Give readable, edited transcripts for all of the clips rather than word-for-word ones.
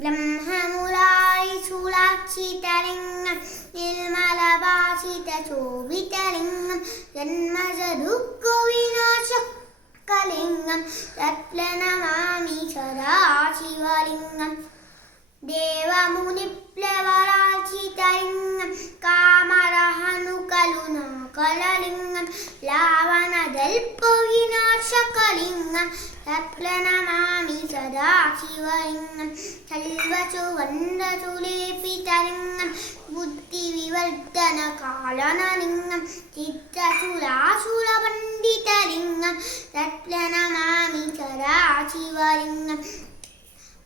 ब्रह्ममुरारिशूलाक्षितलिङ्गं निर्मलभासितशोभितलिङ्गं जन्मजदुःखविनाशकलिङ्गं तत्प्रणमामि सदा शिवलिङ्गं देवमुनिप्लवरार्चितलिङ्गं कामरहनुकलुनाकललिङ्गं लावणदल्पविनाशकलिङ्गं तत्प्रणमामि सदा शिवलिङ्गं सर्वसुवर्णसुलेपितलिङ्गं बुद्धिविवर्धनकारणलिङ्गं चित्रशूलाशूलपण्डितलिङ्गं तत्प्रणमामि सदा शिवलिङ्गं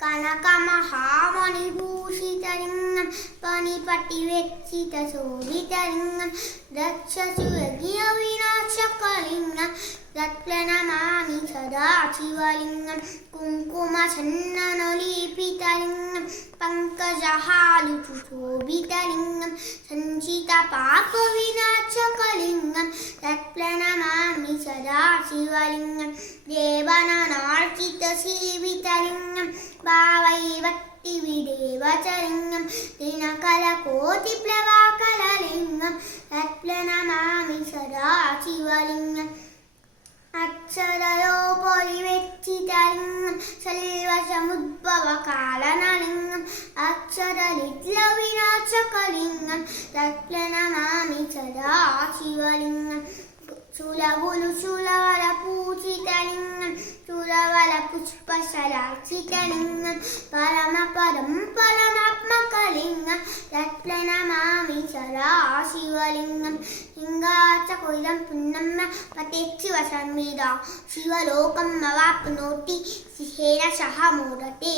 कनकमहामणिभूषितलिङ्गं पणिपटिवेक्षितशोभितलिङ्गं दक्षसुरगियविनाशकलिङ्गं तत्प्रणमामि सदा शिवलिङ्गं कुङ्कुमचन्दनलेपितलिङ्गं पङ्कजहालुशोभितलिङ्गं सञ्चितपापविनाशकलिङ्गं तत्प्रणमामि सदा शिवलिङ्गं देवननार्चितसेवितलिङ्गं भावैवक्तिविदेवचलिङ्गं दिनकलकोटिप्लवाकललिङ्गं तत्प्रणमामि सदा शिवलिङ्गम् अक्षरयोपरिवेक्षितलिङ्गं सर्वसमुद्भवकारणलिङ्गम् अक्षरलिङ्गविनाशकलिङ्गं तत्प्रणमामि सदा शिवलिङ्गं शूलवलपूजितलिङ्गं शूलवलपुष्पशरार्चितलिङ्गं परमात्मकलिङ्गं तत्प्रणमामि सदा शिवलिङ्गं लिङ्गाचकोदं पुण्यं पतेत् शिवसन्निधा शिवलोकम् अवाप्नोति सिंहेन सह मोदते।